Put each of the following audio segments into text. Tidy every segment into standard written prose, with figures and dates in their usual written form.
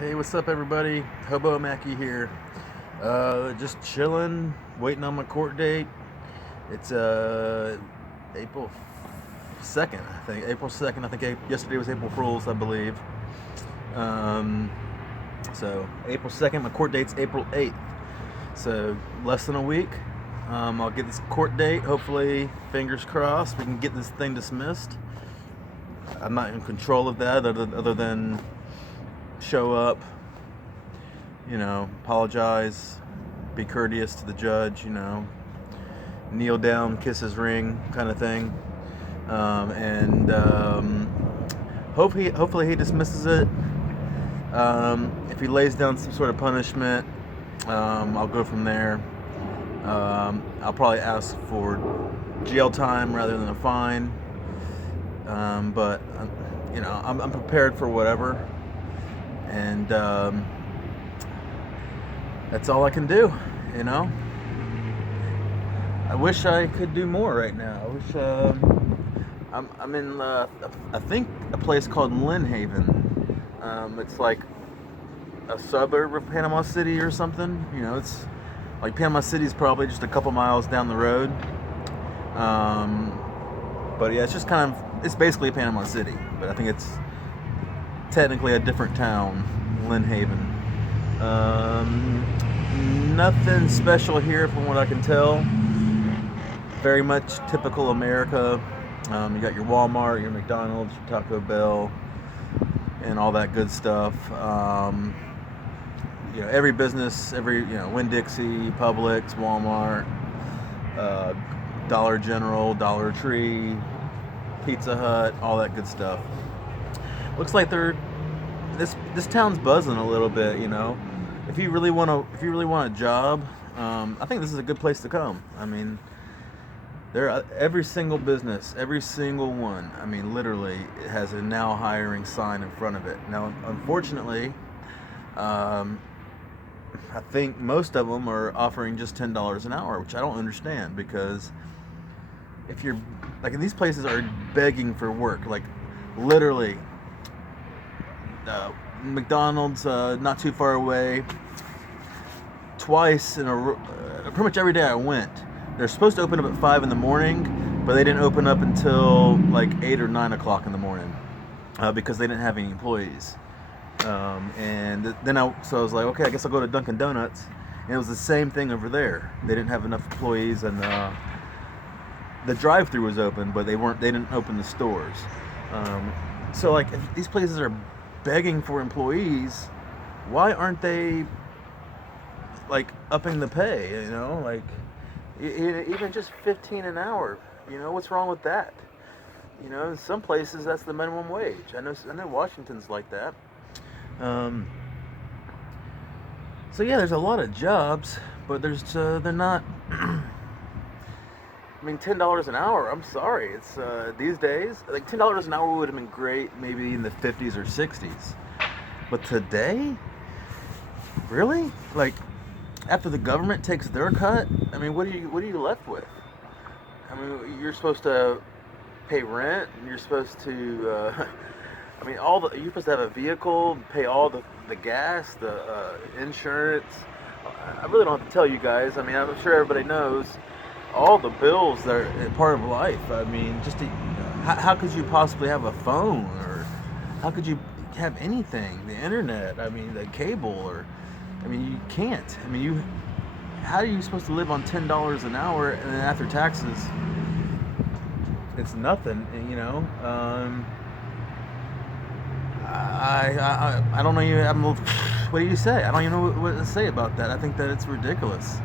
Hey, what's up, everybody? Hobo Mackie here. Just chilling, waiting on my court date. It's April 2nd, I think. April 2nd. I think yesterday was April Fool's, I believe. Um, so April 2nd. My court date's April 8th. So less than a week. I'll get this court date. Hopefully, fingers crossed, we can get this thing dismissed. I'm not in control of that, other than show up, apologize, be courteous to the judge, kneel down, kiss his ring, kind of thing. And hopefully he dismisses it. If he lays down some sort of punishment, I'll go from there. I'll probably ask for jail time rather than a fine. But I'm prepared for whatever, and that's all I can do. I wish I could do more right now. I wish I'm in I think a place called Lynn Haven. It's like a suburb of Panama City or something. It's like Panama City's probably just a couple miles down the road. But yeah, it's basically Panama City, but I think it's technically a different town, Lynn Haven. Nothing special here from what I can tell. Very much typical America. You got your Walmart, your McDonald's, your Taco Bell, and all that good stuff. Every business, Winn-Dixie, Publix, Walmart, Dollar General, Dollar Tree, Pizza Hut, all that good stuff. Looks like this town's buzzing a little bit. If you really want a job, I think this is a good place to come. I mean, every single business, every single one. I mean, literally, it has a now hiring sign in front of it. Now, unfortunately, I think most of them are offering just $10 an hour, which I don't understand, because if you're like, these places are begging for work, like literally. McDonald's, not too far away. Twice pretty much every day I went. They're supposed to open up at 5 in the morning, but they didn't open up until like 8 or 9 o'clock in the morning, because they didn't have any employees. So I was like, okay, I guess I'll go to Dunkin' Donuts, and it was the same thing over there. They didn't have enough employees, and the drive-thru was open, but they didn't open the stores. So like, if these places are begging for employees, why aren't they like upping the pay? Like even just 15 an hour. What's wrong with that? In some places that's the minimum wage. I know Washington's like that. So yeah, there's a lot of jobs, but they're not. I mean, $10 an hour. I'm sorry. It's these days, like $10 an hour would have been great, maybe in the 50s or 60s. But today, really? Like, after the government takes their cut, I mean, what are you left with? I mean, you're supposed to pay rent, and you're supposed to. I mean, you're supposed to have a vehicle, pay all the gas, the insurance. I really don't have to tell you guys. I mean, I'm sure everybody knows all the bills that are part of life. I mean, how could you possibly have a phone, or how could you have anything? The internet. I mean, the cable, you can't. I mean, how are you supposed to live on $10 an hour, and then after taxes, it's nothing? I don't know. What do you say? I don't even know what to say about that. I think that it's ridiculous.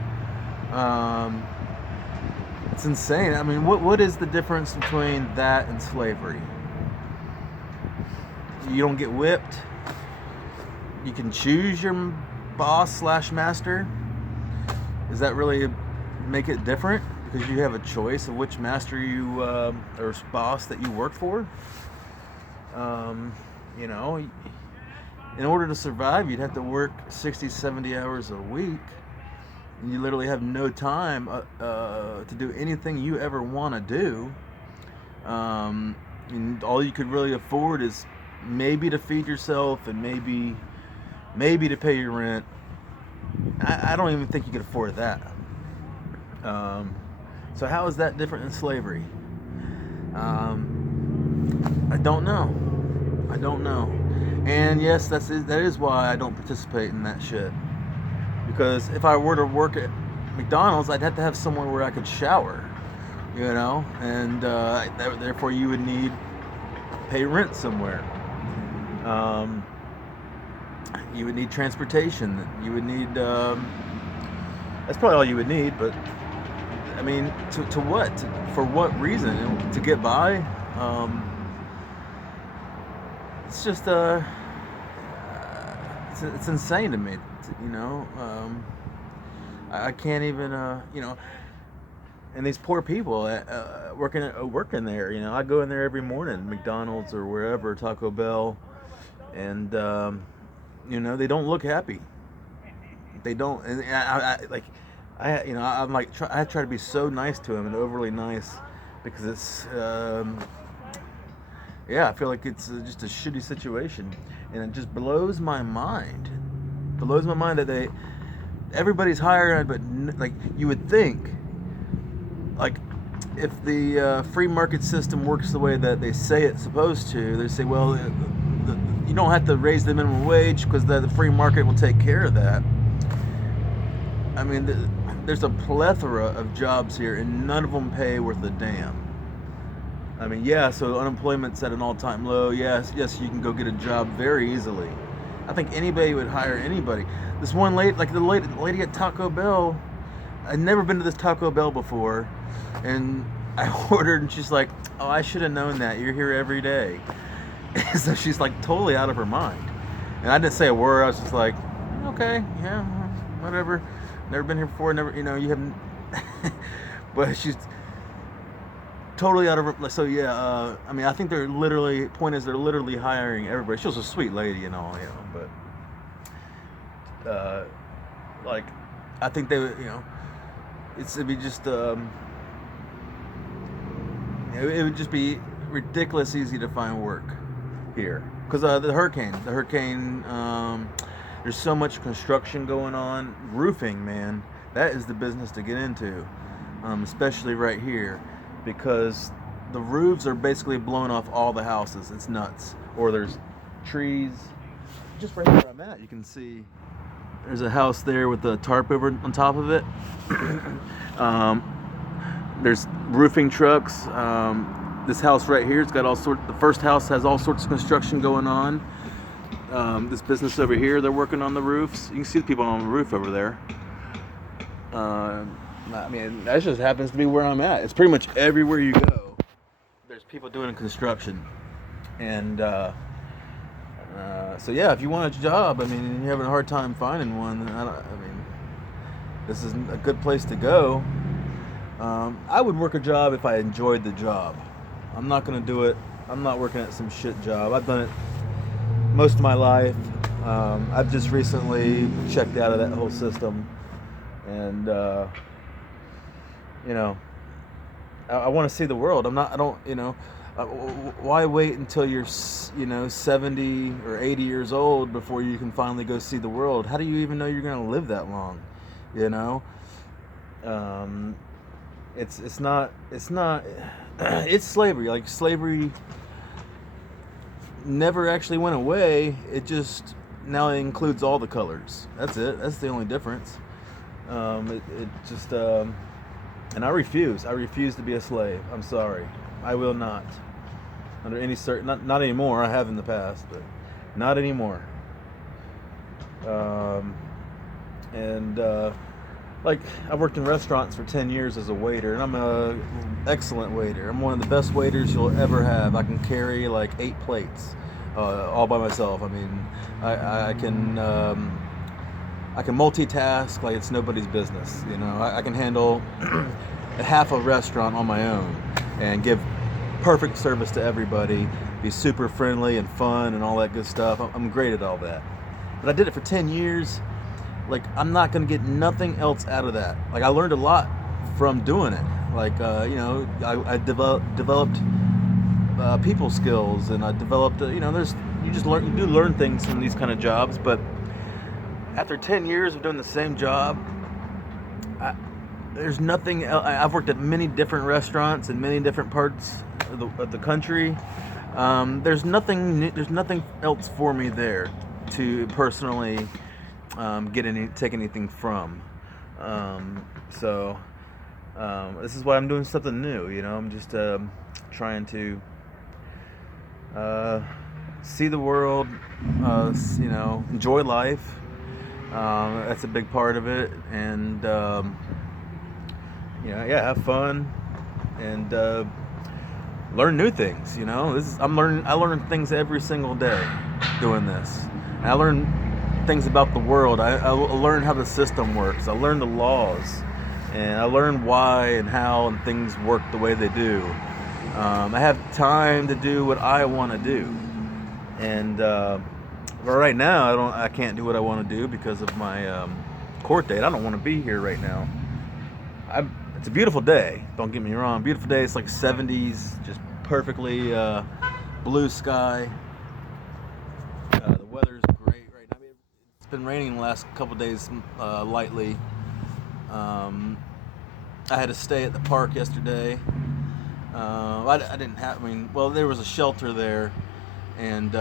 It's insane. I mean, what is the difference between that and slavery? You don't get whipped. You can choose your boss/master. Does that really make it different? Because you have a choice of which master or boss that you work for. In order to survive, you'd have to work 60, 70 hours a week. And you literally have no time to do anything you ever want to do. And all you could really afford is maybe to feed yourself, and maybe maybe to pay your rent. I don't even think you could afford that. So how is that different than slavery? I don't know. I don't know. And yes, that is why I don't participate in that shit. Because if I were to work at McDonald's, I'd have to have somewhere where I could shower, and therefore you would need pay rent somewhere. You would need transportation. You would need. That's probably all you would need, but I mean, to what? For what reason? To get by? It's just it's insane to me. I can't even and these poor people working there. I go in there every morning, McDonald's or wherever, Taco Bell, and they don't look happy. They don't, and I try to be so nice to them and overly nice because it's I feel like it's just a shitty situation, and it just blows my mind. Blows my mind that everybody's hired, but you would think, if the free market system works the way that they say it's supposed to, they say, well, you don't have to raise the minimum wage because the free market will take care of that. I mean, there's a plethora of jobs here, and none of them pay worth a damn. I mean, so unemployment's at an all-time low. Yes, you can go get a job very easily. I think anybody would hire anybody. This one lady, the lady at Taco Bell, I'd never been to this Taco Bell before, and I ordered, and she's like, oh, I should have known that. You're here every day. So she's totally out of her mind. And I didn't say a word. I was just like, okay, yeah, whatever. Never been here before. Never, you haven't. But she's totally out of her. So I mean, I think they're literally hiring everybody. She was a sweet lady and all, but I think they would, it'd be just it would just be ridiculous easy to find work here because the hurricane. There's so much construction going on. Roofing, man, that is the business to get into, especially right here, because the roofs are basically blowing off all the houses. It's nuts. Or there's trees. Just right where I'm at, you can see there's a house there with a tarp over on top of it. There's roofing trucks. This house right here, it's got the first house has all sorts of construction going on. This business over here, they're working on the roofs. You can see the people on the roof over there. I mean, that just happens to be where I'm at. It's pretty much everywhere you go, there's people doing construction. And so if you want a job, I mean, and you're having a hard time finding one, this is a good place to go. I would work a job if I enjoyed the job. I'm not going to do it. I'm not working at some shit job. I've done it most of my life. I've just recently checked out of that whole system, and I want to see the world. Why wait until you're 70 or 80 years old before you can finally go see the world? How do you even know you're going to live that long? It's not it's slavery. Slavery never actually went away. It just now it includes all the colors. That's it. That's the only difference. And I refuse to be a slave. I'm sorry. I will not. Under any not anymore. I have in the past, but not anymore. I've worked in restaurants for 10 years as a waiter, and I'm an excellent waiter. I'm one of the best waiters you'll ever have. I can carry 8 plates all by myself. I mean, I can multitask like it's nobody's business. I can handle half a restaurant on my own and give perfect service to everybody, be super friendly and fun and all that good stuff. I'm great at all that. But I did it for 10 years. I'm not going to get nothing else out of that. I learned a lot from doing it. I developed people skills, and I developed, you do learn things from these kind of jobs, but after 10 years of doing the same job, I, there's nothing else. I've worked at many different restaurants in many different parts of the country. There's nothing else for me there to personally take anything from. So this is why I'm doing something new. I'm just trying to see the world. Enjoy life. That's a big part of it, and have fun and learn new things. I learn things every single day doing this. And I learn things about the world. I learn how the system works. I learn the laws, and I learn why and how and things work the way they do. I have time to do what I want to do, and but right now I can't do what I want to do because of my court date. I don't want to be here right now. It's a beautiful day. Don't get me wrong. Beautiful day. It's like 70s, just perfectly blue sky. The weather's great right now. It's been raining the last couple of days lightly. I had to stay at the park yesterday. I didn't have. There was a shelter there, and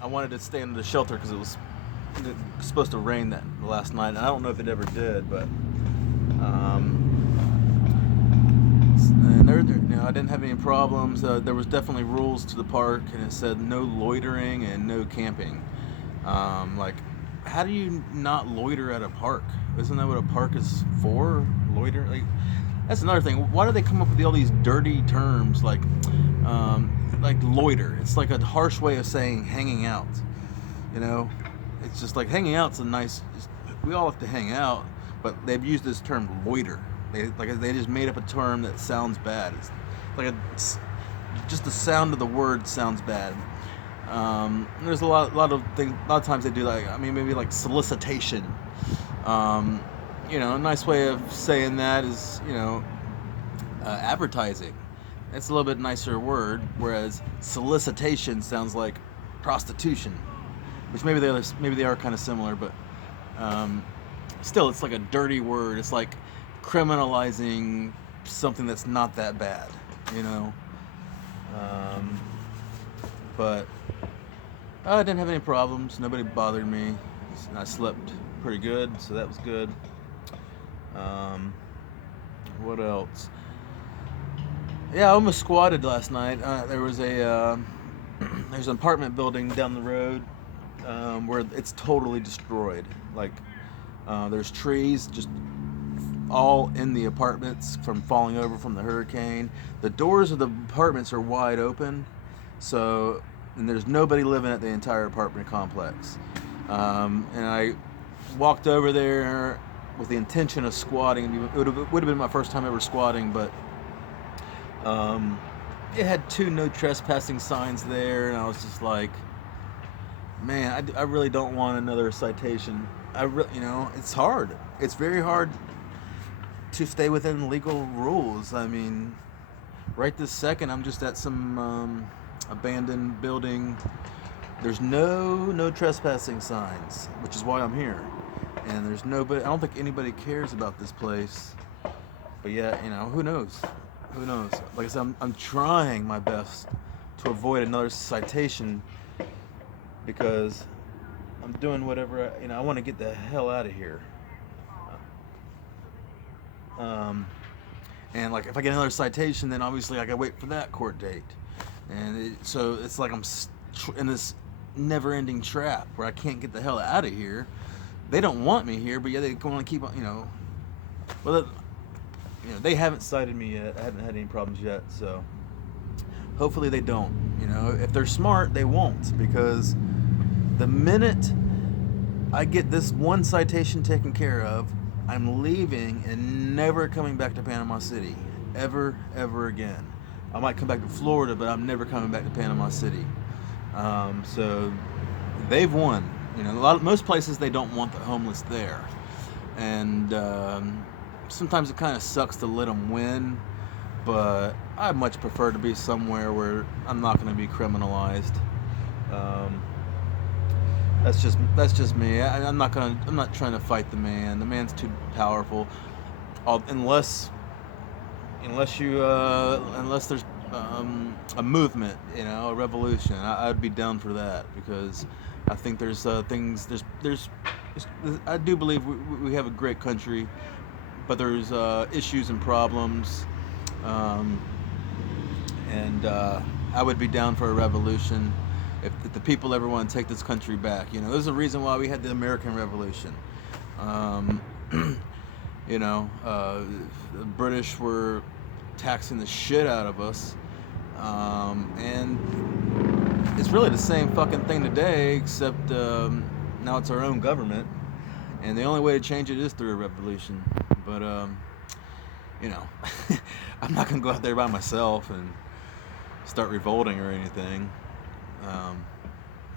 I wanted to stay in the shelter because it was supposed to rain that last night, and I don't know if it ever did, but and I didn't have any problems. There was definitely rules to the park, and it said no loitering and no camping. How do you not loiter at a park? Isn't that what a park is for? Loiter? That's another thing. Why do they come up with all these dirty terms like loiter? It's like a harsh way of saying hanging out. It's just like hanging out's we all have to hang out, but they've used this term loiter. They just made up a term that sounds bad. It's just the sound of the word sounds bad. There's a lot of things. A lot of times they do maybe like solicitation. A nice way of saying that is advertising. It's a little bit nicer word, whereas solicitation sounds like prostitution, which maybe they are kind of similar, but still, it's like a dirty word. It's like criminalizing something that's not that bad, but I didn't have any problems. Nobody bothered me. I slept pretty good, so that was good. What else? Yeah, I almost squatted last night. There was there's an apartment building down the road where it's totally destroyed. There's trees just all in the apartments from falling over from the hurricane. The doors of the apartments are wide open, and there's nobody living at the entire apartment complex. And I walked over there with the intention of squatting. It would have been my first time ever squatting, but it had 2 no trespassing signs there, and I was just like, man, I really don't want another citation. It's hard. It's very hard to stay within legal rules. Right this second, I'm just at some abandoned building. There's no trespassing signs, which is why I'm here. And there's nobody. I don't think anybody cares about this place. But yeah, who knows? Who knows? Like I said, I'm trying my best to avoid another citation because I'm doing whatever I want to get the hell out of here. And if I get another citation, then obviously I gotta wait for that court date, and so it's like I'm in this never-ending trap where I can't get the hell out of here. They don't want me here, but yeah, they want to keep on, they haven't cited me yet. I haven't had any problems yet, so hopefully they don't. If they're smart, they won't, because the minute I get this one citation taken care of, I'm leaving and never coming back to Panama City, ever again. I might come back to Florida, but I'm never coming back to Panama City. So they've won. Most places they don't want the homeless there, and sometimes it kind of sucks to let them win. But I much prefer to be somewhere where I'm not going to be criminalized. That's just me. I'm not trying to fight the man. The man's too powerful. Unless unless there's a movement, a revolution. I'd be down for that, because I think there's things there's I do believe we have a great country, but there's issues and problems, um, and I would be down for a revolution if the people ever want to take this country back. There's a reason why we had the American Revolution. Um, the British were taxing the shit out of us, and it's really the same fucking thing today, except now it's our own government, and the only way to change it is through a revolution. But you know, I'm not gonna go out there by myself and start revolting or anything.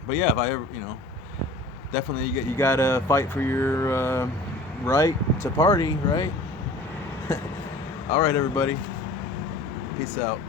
But yeah, if I ever, definitely you gotta fight for your right to party, right? All right, everybody. Peace out.